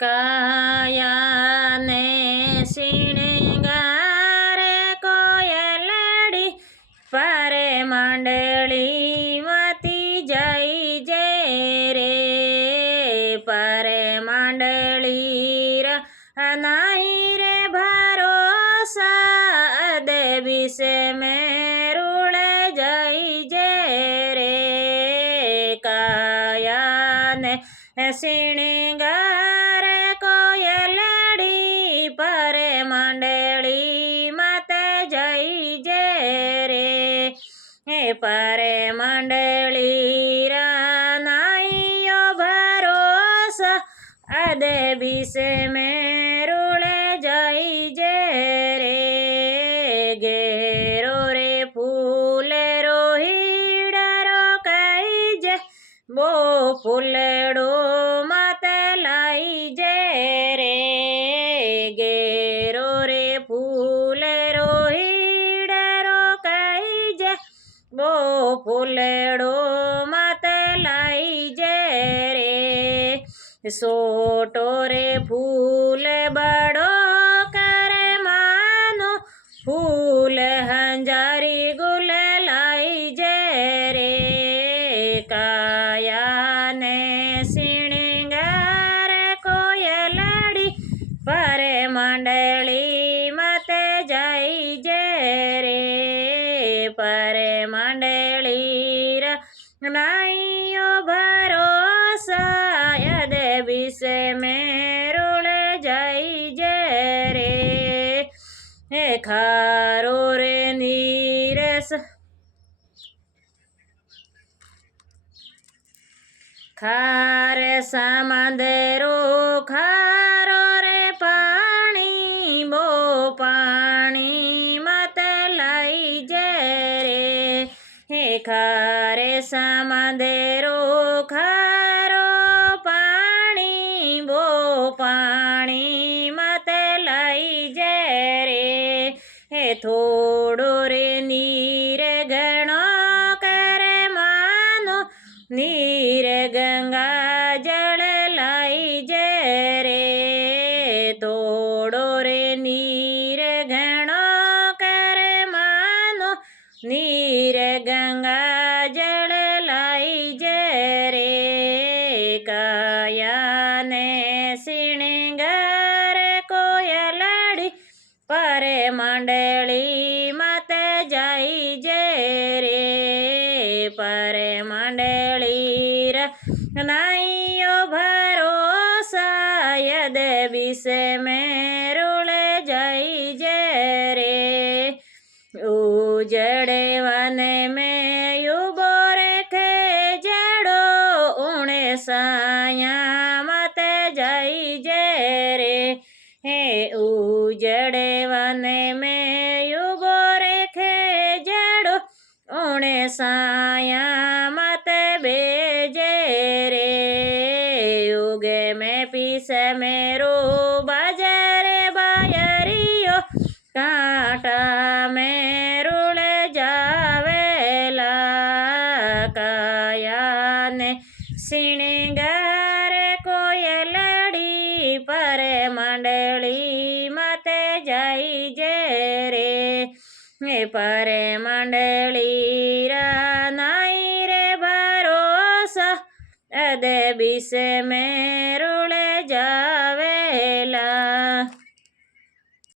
કાયાને શિણગારે કોયલડી પારે માંડળી મતી જઈ જે રે પારે માંડળી નાહી રે ભરોસા દે વિશે મેરુળે જઈ જે રે કાયાને શિણગારે કોયલડી પરે માંડળી મતે જઈ જે રે હે પરે માંડળી નાઈયો ભરોસો આદે વિશે મેરુળે જઈ જે રે ઘેરો રે ફૂલે રોહિડરો કઈ જે બો ફૂલડો મતે લઈ જે રે ઘેરો રે ફૂલે રોહિડરો કઈ જે બો ફૂલડો મતે લઈ જે રે સોટો રે ફૂલ બડો કરે માનો ફૂલ હંજારી ગુલ લઈ જે રે કાયાને શિણગારે કોયલડી પરે માંડળી મતે જઈ જે રે પરે માંડળી નાઈયો ભરોસા યદે વિશે મેરુળે જઈ જે રે હે ખારો રે નીરસ ખાર સમંદરો ખારો રે પાણી બો પાણી મતે લઈ જે રે હે ખારે સમંદરો ખારો પાણી બો પાણી મતે લઈ જે રે હે થોડો રે નીર ઘણો કરે માનો નીર ગંગા જળ લઈ જે રે થોડો રે નીર ઘણો કરે માનો નીર ગંગા જળ લઈ જે રે કાયાને શિણગારે કોયલડી પરે માંડળી મતે જઈ જે રે પરે માંડળી નાઈયો ભરોસા યદ વિશે મેરુળે જઈ જે રે ઉજડે વને મેં યુબો રેખે જડો ઉણે સાયા મતે જઈ જે રે હે ઉજડે વને મેં યુબો રેખે જડો ઉણે સાયા મતે બેજે રે ઉગે મેં પીસે મેરો બાજરે બાયરિયો કાંટા મેરુળે જાવેલા કાયાને શિણગારે કોયલડી પરે માંડળી મતે જઈ જે રે હે પરે માંડળી નાઈ રે ભરોસા અદે વિશે મેરુળે જા